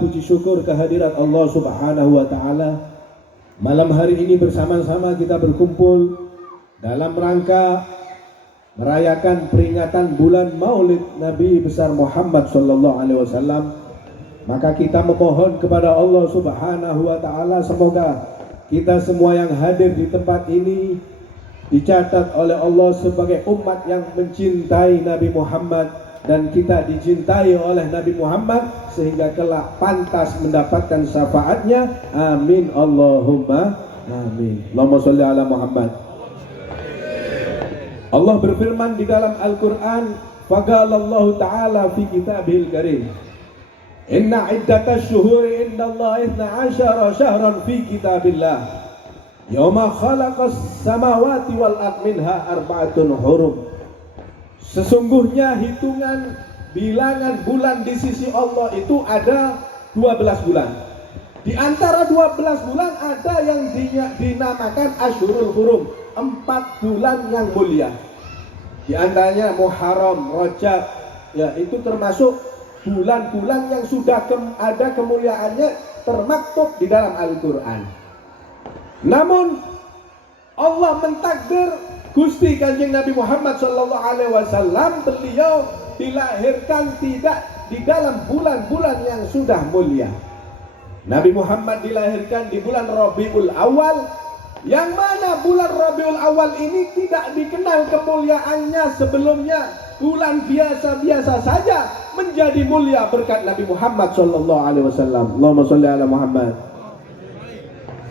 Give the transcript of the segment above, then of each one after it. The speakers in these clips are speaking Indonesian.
puji syukur kehadirat Allah Subhanahu wa taala. Malam hari ini bersama-sama kita berkumpul dalam rangka merayakan peringatan bulan Maulid Nabi besar Muhammad sallallahu alaihi wasallam. Maka kita memohon kepada Allah Subhanahu wa taala semoga kita semua yang hadir di tempat ini dicatat oleh Allah sebagai umat yang mencintai Nabi Muhammad dan kita dicintai oleh Nabi Muhammad sehingga kelak pantas mendapatkan syafaatnya. Amin Allahumma amin. Allahumma sholli ala Muhammad. Allah berfirman di dalam Al-Qur'an, faqalallahu ta'ala fi kitabihil karim, inna iddatash syuhuri indallahi 12 syahran fi kitabillah yauma khalaqas samawati wal ard minha arba'atun hurum. Sesungguhnya hitungan bilangan bulan di sisi Allah itu ada 12 bulan. Di antara 12 bulan ada yang dinamakan Asyhurul Hurum, 4 bulan yang mulia. Di antaranya Muharram, Rajab, ya itu termasuk bulan-bulan yang sudah ada kemuliaannya termaktub di dalam Al-Qur'an. Namun Allah mentakdir Gusti Kanjeng Nabi Muhammad sallallahu alaihi wasallam beliau dilahirkan tidak di dalam bulan-bulan yang sudah mulia. Nabi Muhammad dilahirkan di bulan Rabiul Awal, yang mana bulan Rabiul Awal ini tidak dikenal kemuliaannya sebelumnya. Bulan biasa-biasa saja menjadi mulia berkat Nabi Muhammad sallallahu alaihi wasallam. Allahumma sholli ala Muhammad.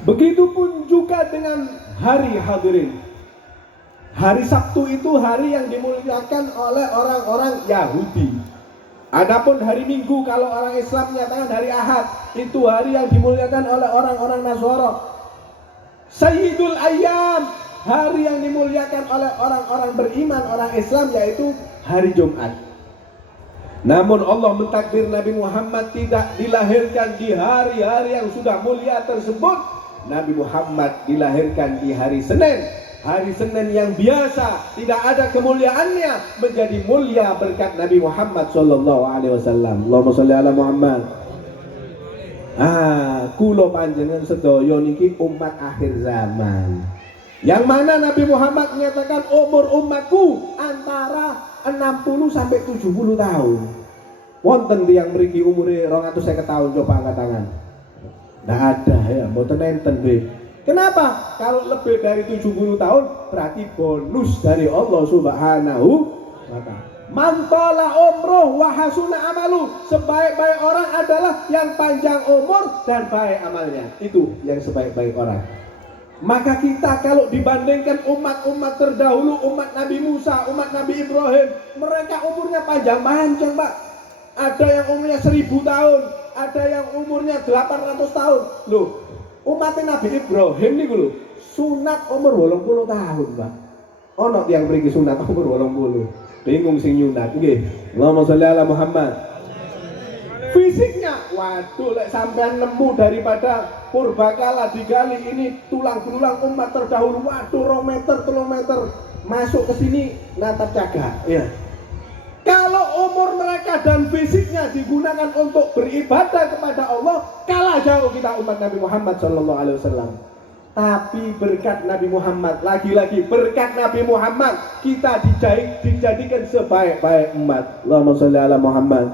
Begitupun juga dengan hari hadirin. Hari Sabtu itu hari yang dimuliakan oleh orang-orang Yahudi. Adapun hari Minggu kalau orang Islam menyatakan hari Ahad, itu hari yang dimuliakan oleh orang-orang Nasara. Sayyidul Ayyam, hari yang dimuliakan oleh orang-orang beriman, orang Islam, yaitu hari Jumat. Namun Allah mentakdir Nabi Muhammad tidak dilahirkan di hari-hari yang sudah mulia tersebut. Nabi Muhammad dilahirkan di hari Senin. Hari Senin yang biasa tidak ada kemuliaannya menjadi mulia berkat Nabi Muhammad sallallahu alaihi wasallam. Allahumma sholli ala Muhammad. Kula panjenengan sedaya niki umat akhir zaman. Yang mana Nabi Muhammad menyatakan umur umatku antara 60 sampai 70 tahun. Wonten tiyang mriki umure 250 tahun, coba angkat tangan. Nggak ada ya, mboten enten nggih. Kenapa? Kalau lebih dari 70 tahun berarti bonus dari Allah Subhanahu wa ta'ala. Mantala umruh wa hasuna amalu. Sebaik-baik orang adalah yang panjang umur dan baik amalnya. Itu yang sebaik-baik orang. Maka kita kalau dibandingkan umat-umat terdahulu, umat Nabi Musa, umat Nabi Ibrahim, mereka umurnya panjang-panjang, Pak. Ada yang umurnya 1000 tahun, ada yang umurnya 800 tahun. Loh, umat Nabi Ibrahim nih lho, sunat umur 80 tahun, Pak. Ono yang mriki sunat umur 80. Bingung sing nyunat nggih. Allahumma sholli ala Muhammad. Fisiknya, waduh, lek sampean nemu daripada purbakala digali ini tulang belulang umat terdahulu, waduh 2 meter, 3 meter masuk ke sini natap cagak. Ya. Kalau umur mereka dan fisiknya digunakan untuk beribadah kepada Allah, kalah jauh kita umat Nabi Muhammad sallallahu alaihi wasallam. Tapi berkat Nabi Muhammad, lagi-lagi berkat Nabi Muhammad, kita dijadikan sebaik-baik umat. Allahumma sholli ala Muhammad.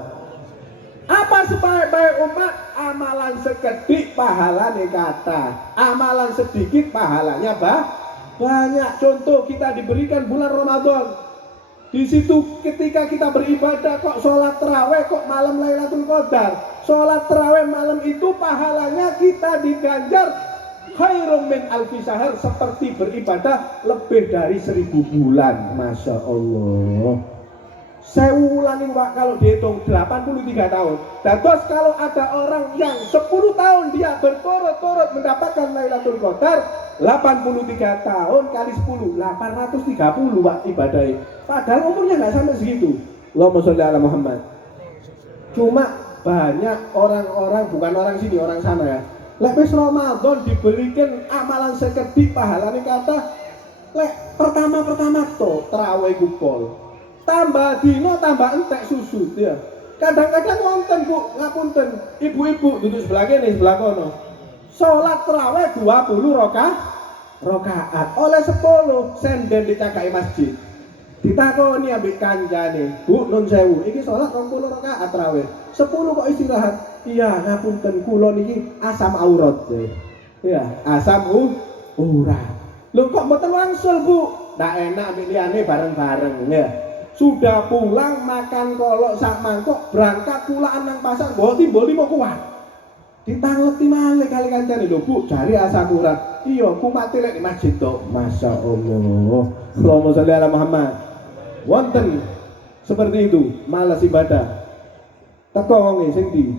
Apa sebaik-baik umat? Amalan sekedik pahalanya kata, amalan sedikit pahalanya banyak. Contoh, kita diberikan bulan Ramadan. Di situ ketika kita beribadah kok sholat taraweh kok malam Lailatul Qadar. Sholat taraweh malam itu pahalanya kita diganjar khairum min alfi syahr, seperti beribadah lebih dari 1000 bulan. Masya Allah. Saya ulangi, Pak, kalau dihitung 83 tahun. Terus kalau ada orang yang 10 tahun dia berturut-turut mendapatkan Lailatul Qadar, 83 tahun kali 10, 830, Pak, ibadahnya. Padahal umurnya nggak sampai segitu. Allahumma sholli ala Muhammad. Cuma banyak orang-orang, bukan orang sini, orang sana ya. Lepas Ramadan diberikan amalan sekedik pahalanya kata, pertama tuh terawih kupol. Tambah dino tambah entek susut ya. Kadang-kadang wonten Bu, ngapunten, ibu-ibu duduk sebelah kene sebelah kono. Salat tarawih 20 rakaat oleh 10 senden dicakaki masjid. Ditakoni ambek kancane, "Bu, nun sewu, iki salat 20 rakaat tarawih. 10 kok istirahat?" "Iya, ngapunten kula niki asam aurat." Iya, asam urat. Lho kok mboten wangsul, Bu? Ndak enak ambek liyane bareng-bareng ya. Sudah pulang makan kolok sak mangkok, berangkat pulaan nang pasar bawa timbul 5 kuat. Ditangleti malih kali kancane, "Lho Bu, jari asam urat." "Iya, ku mati lek di masjid to." Masya Allah. Allahumma sholli ala Muhammad. Wonten seperti itu, malas ibadah. Teko wonge sing ndi?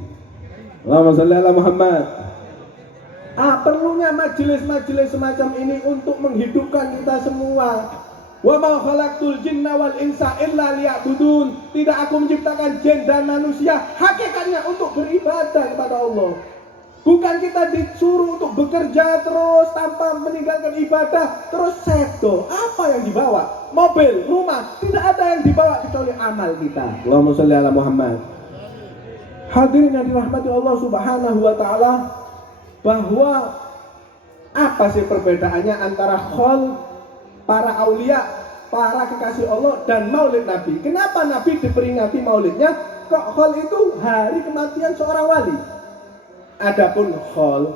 Allahumma sholli ala Muhammad. Perlunya majelis-majelis semacam ini untuk menghidupkan kita semua. Wa ma khalaqtul jinna wal insa illa liya'budun. Tidak aku menciptakan jin dan manusia hakikatnya untuk beribadah kepada Allah. Bukan kita disuruh untuk bekerja terus tanpa meninggalkan ibadah, terus sedo. Apa yang dibawa? Mobil, rumah, tidak ada yang dibawa kecuali amal kita. Allahumma sholli ala Muhammad. Hadirin yang dirahmati Allah Subhanahu wa taala, bahwa apa sih perbedaannya antara khol para aulia, para kekasih Allah dan maulid Nabi? Kenapa Nabi diperingati maulidnya? Kok khol itu hari kematian seorang wali? Adapun khol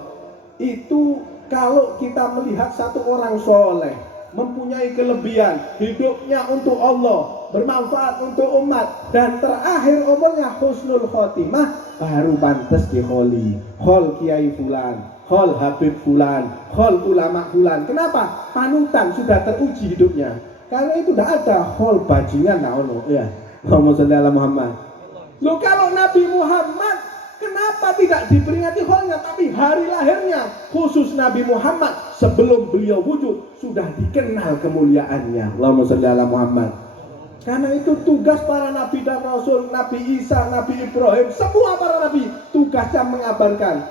itu kalau kita melihat satu orang soleh, mempunyai kelebihan, hidupnya untuk Allah, bermanfaat untuk umat, dan terakhir umurnya husnul khotimah, baru pantas dikholi. Khol Kiai Fulan, khol Habib Fulan, khol ulama Fulan. Kenapa? Panutan, sudah teruji hidupnya. Karena itu tidak ada khol bajingan, nah ono ya. Allahumma sholli ala Muhammad. Loh, kalau Nabi Muhammad kenapa tidak diperingati kholnya, tapi hari lahirnya? Khusus Nabi Muhammad sebelum beliau wujud sudah dikenal kemuliaannya. Allahumma sholli ala Muhammad. Karena itu tugas para nabi dan rasul, Nabi Isa, Nabi Ibrahim, semua para nabi tugasnya mengabarkan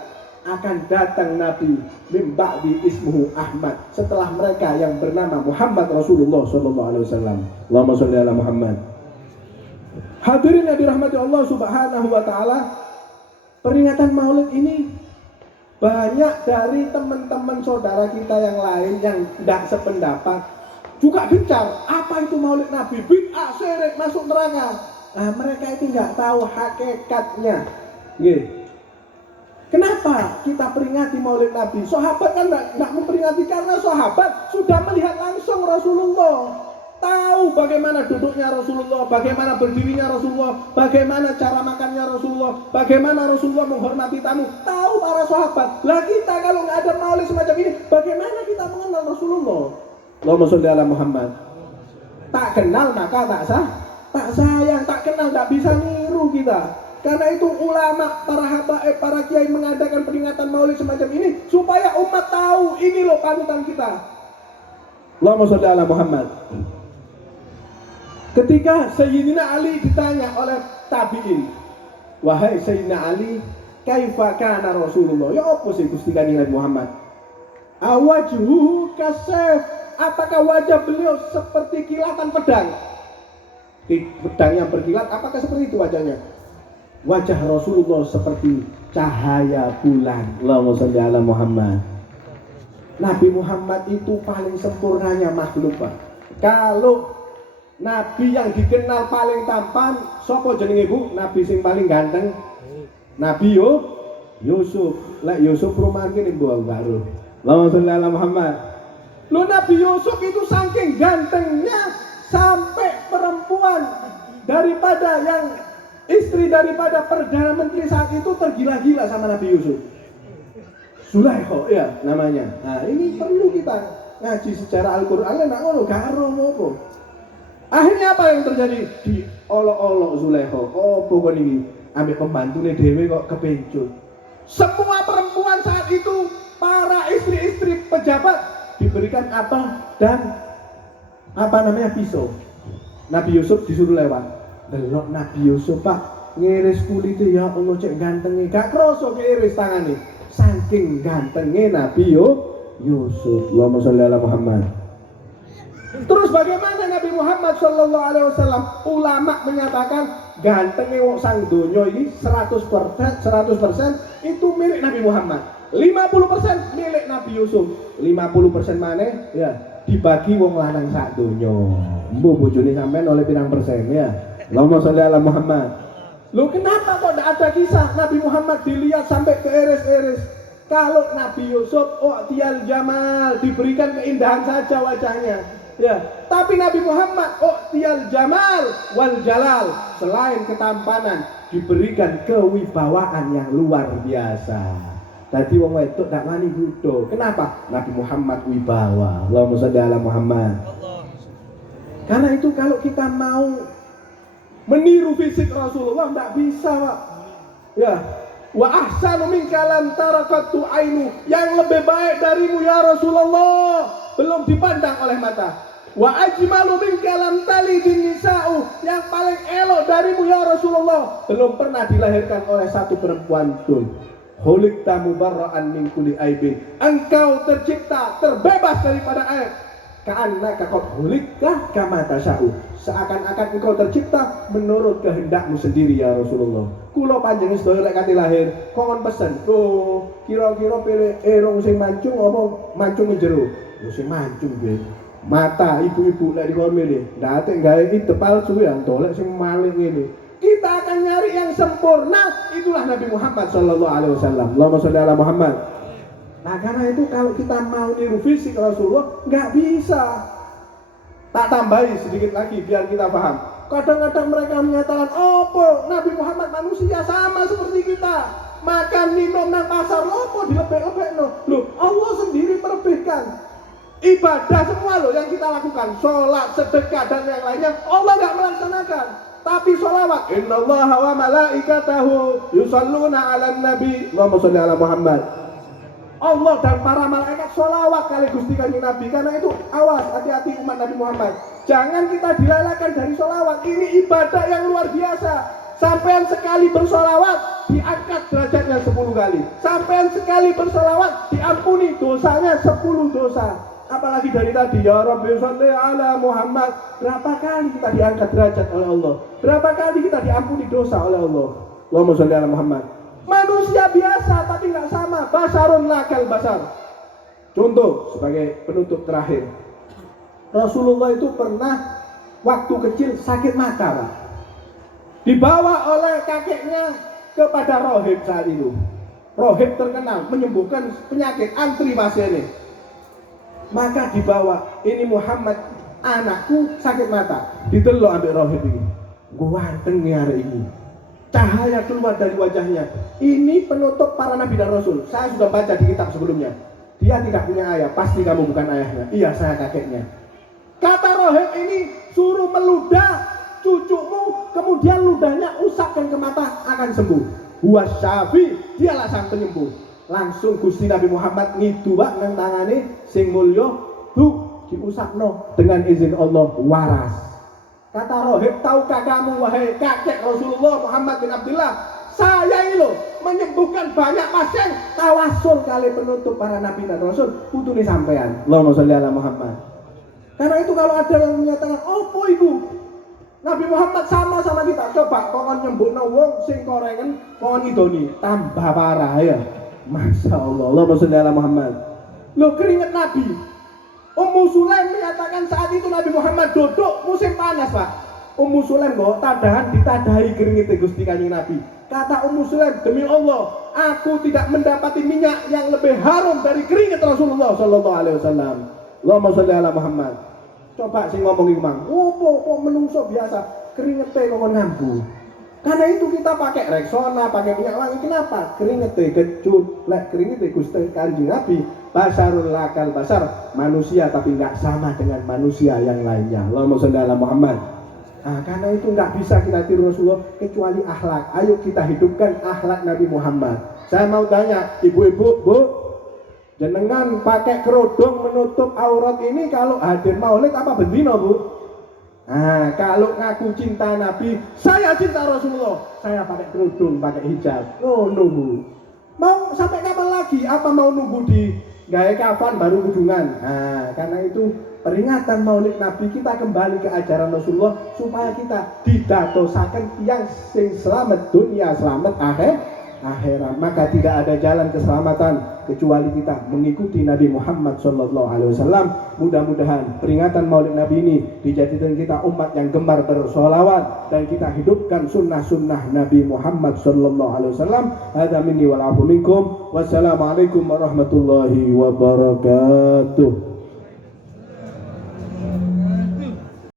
akan datang Nabi min ba'di ismuhu Ahmad, setelah mereka yang bernama Muhammad Rasulullah sallallahu alaihi wasallam. Allahumma sholli ala Muhammad. Hadirin yang dirahmati Allah Subhanahu wa taala, peringatan Maulid ini banyak dari teman-teman saudara kita yang lain yang tidak sependapat juga gencar. Apa itu Maulid Nabi? Bid'ah, syirik, masuk neraka. Nah, mereka itu nggak tahu hakikatnya. Kenapa kita peringati Maulid Nabi? Sahabat kan nggak memperingati karena sahabat sudah melihat langsung Rasulullah. Tahu bagaimana duduknya Rasulullah, bagaimana berdirinya Rasulullah, bagaimana cara makannya Rasulullah, bagaimana Rasulullah menghormati tamu. Tahu para sahabat. Lah kita kalau nggak ada maulid semacam ini, bagaimana kita mengenal Rasulullah? Allahumma sholli ala Muhammad. Tak kenal maka tak sah, tak sayang, tak kenal tak bisa niru kita. Karena itu ulama, para habaib, para kiai mengadakan peringatan maulid semacam ini supaya umat tahu ini loh panutan kita. Allahumma sholli ala Muhammad. Ketika Sayyidina Ali ditanya oleh tabi'in, "Wahai Sayyidina Ali, kaifa kana Rasulullah?" Ya apa sih Gusti Kanjeng Nabi Muhammad? "Awajhuhu kasef." Apakah wajah beliau seperti kilatan pedang? Pedang yang berkilat, apakah seperti itu wajahnya? Wajah Rasulullah seperti cahaya bulan. Allahumma sholli ala Muhammad. Nabi Muhammad itu paling sempurnanya makhluk, Pak. Kalau Nabi yang dikenal paling tampan, sapa jenenge Bu? Nabi sing paling ganteng? Nabi Yusuf. Lek Yusuf rumahan kene mbok baru. Allahumma sholli ala Muhammad. Loh, Nabi Yusuf itu saking gantengnya sampai perempuan daripada yang istri daripada Perdana Menteri saat itu tergila-gila sama Nabi Yusuf. Zulaikha ya namanya. Nah, ini perlu kita ngaji sejarah Al-Qur'an nek ngono gak ero apa. Akhirnya apa yang terjadi? Di olok-olok Zulaikha. Oh, pokok ini ambek pembantune dhewe kok kepencut. Semua perempuan saat itu, para istri-istri pejabat diberikan apa dan pisau. Nabi Yusuf disuruh lewat. Delok Nabi Yusuf, Pak, ngiris kulite ya Allah cek gantenge, gak kroso keiris tangane. Saking gantenge Nabi Yusuf. Allahumma sholli ala Muhammad. Terus bagaimana Nabi Muhammad sallallahu alaihi wasallam? Ulama menyatakan gantengnya wong sang donya ini 100% itu milik Nabi Muhammad. 50% milik Nabi Yusuf. 50% mana ya dibagi wong lanang sak donya. Mbok bojone sampean oleh pirang persen ya. Allahumma sholli ala Muhammad. Loh kenapa kok tidak ada kisah Nabi Muhammad dilihat sampai ke iris-iris? Kalau Nabi Yusuf Tial Jamal diberikan keindahan saja wajahnya, ya. Tapi Nabi Muhammad Tial Jamal wal Jalal, selain ketampanan diberikan kewibawaan yang luar biasa. Tadi wong wedok tak wani budo. Kenapa? Nabi Muhammad wibawa. Allahumma sholli ala Muhammad. Karena itu kalau kita mau meniru fisik Rasulullah tidak bisa, Pak. Ya. Wa ahsanu minka lam tarakatu ainu, yang lebih baik darimu ya Rasulullah belum dipandang oleh mata. Wa ajmalu minka lam talidin nisa'u, yang paling elok darimu ya Rasulullah belum pernah dilahirkan oleh satu perempuan pun. Khuliqta mubarra'an min kulli aibin, engkau tercipta terbebas daripada aib. Ka'annaka qad khuliqta kama tasya'u, seakan-akan engkau tercipta menurut kehendakmu sendiri ya Rasulullah. Kula panjenengan sedaya lek kate lahir kon pesen, kira-kira pilih erong sing mancung apa mancung jero? Lho sing mancung nggih. Mata ibu-ibu lek dikon milih, ndatek gawe ide palsu ya, lek sing malih ngene. Kita akan nyari yang sempurna, itulah Nabi Muhammad sallallahu alaihi wasallam. Allahumma sholli ala Muhammad. Nah karena itu kalau kita mau niru fisik Rasulullah nggak bisa. Tak tambahi sedikit lagi biar kita paham. Kadang-kadang mereka menyatakan, Nabi Muhammad manusia sama seperti kita. Makan minum nang pasar lopo dilebek-lebek no. Loh, Allah sendiri merebihkan. Ibadah semua loh yang kita lakukan, sholat, sedekah dan yang lainnya Allah nggak melaksanakan. Tapi sholawat, innallaha wa malaikatahu yusalluna 'alan nabi. Allahumma sholli ala Muhammad. Allah dan para malaikat sholawat kali Gusti Kanjeng Nabi. Karena itu awas, hati-hati umat Nabi Muhammad, jangan kita dilalaikan dari sholawat. Ini ibadah yang luar biasa. Sampean sekali bersolawat diangkat derajatnya 10 kali. Sampean sekali bersolawat diampuni dosanya 10 dosa. Apalagi dari tadi ya Rabbi sholli ala Muhammad, berapa kali kita diangkat derajat oleh Allah, berapa kali kita diampuni dosa oleh Allah. Allahumma sholli ala Muhammad. Manusia biasa tapi nggak sama, basarun lakal basar. Contoh sebagai penutup terakhir, Rasulullah itu pernah waktu kecil sakit mata, Pak. Dibawa oleh kakeknya kepada rohib saat itu. Rohib terkenal menyembuhkan penyakit antri pasien. Maka dibawa, ini Muhammad anakku sakit mata, ditelok ambil rohib ini. Ganteng hari ini, cahaya keluar dari wajahnya. Ini penutup para nabi dan rasul. Saya sudah baca di kitab sebelumnya. Dia tidak punya ayah, pasti kamu bukan ayahnya. Iya, saya kakeknya. Kata rohib ini, suruh meludah cucumu, kemudian ludahnya usapkan ke mata, akan sembuh. Huwa syafi, dialah sang penyembuh. Langsung Gusti Nabi Muhammad ngidubak nang tangane sing mulya, diusapno dengan izin Allah waras. Kata rohib, tahukah kamu wahai kakek Rasulullah Muhammad bin Abdullah, saya ini loh menyembuhkan banyak pasien, tawasul kali penutup para nabi dan rasul, putune sampean. Allahumma sholli ala Muhammad. Karena itu kalau ada yang menyatakan, opo iku Nabi Muhammad sama kita, coba kon nyembuhno wong sing korengen kon idoni, tambah parah ya. Masya Allah, Allahumma sholli ala Muhammad. Lo keringet Nabi. Ummu Sulaim menyatakan saat itu Nabi Muhammad duduk musim panas, Pak. Ummu Sulaim bawa tadahan, ditadahi keringet Gusti Kanjeng Nabi. Kata Ummu Sulaim, demi Allah, aku tidak mendapati minyak yang lebih harum dari keringet Rasulullah sallallahu alaihi wasallam. Allahumma sholli ala Muhammad. Coba sing ngomong iki, Mang. Kok menungso biasa keringete kok ngambu. Karena itu kita pakai Rexona, pakai minyak wangi. Kenapa? Keringetnya kecut. Lek keringetnya Gusti Kanjeng Nabi, basarul lakal basar, manusia tapi nggak sama dengan manusia yang lainnya. Allahumma sholli ala Muhammad. Nah, karena itu nggak bisa kita tiru Rasulullah kecuali akhlak. Ayo kita hidupkan akhlak Nabi Muhammad. Saya mau tanya, ibu-ibu, Bu, jenengan pakai kerudung menutup aurat ini kalau hadir maulid apa bendino, Bu? Nah, kalau ngaku cinta Nabi, saya cinta Rasulullah, saya pakai kerudung, pakai hijab. Nunggu. Mau sampai kapan lagi? Apa mau nunggu di gaya kafan baru kunjungan? Nah, karena itu peringatan Maulid Nabi, kita kembali ke ajaran Rasulullah supaya kita didatosaken yang sing selamat dunia, selamat akhirat. Maka tidak ada jalan keselamatan kecuali kita mengikuti Nabi Muhammad SAW. Mudah-mudahan peringatan Maulid Nabi ini dijadikan kita umat yang gemar bersolawat dan kita hidupkan sunnah-sunnah Nabi Muhammad SAW. Hadza minni wal afu minkum. Wassalamualaikum warahmatullahi wabarakatuh.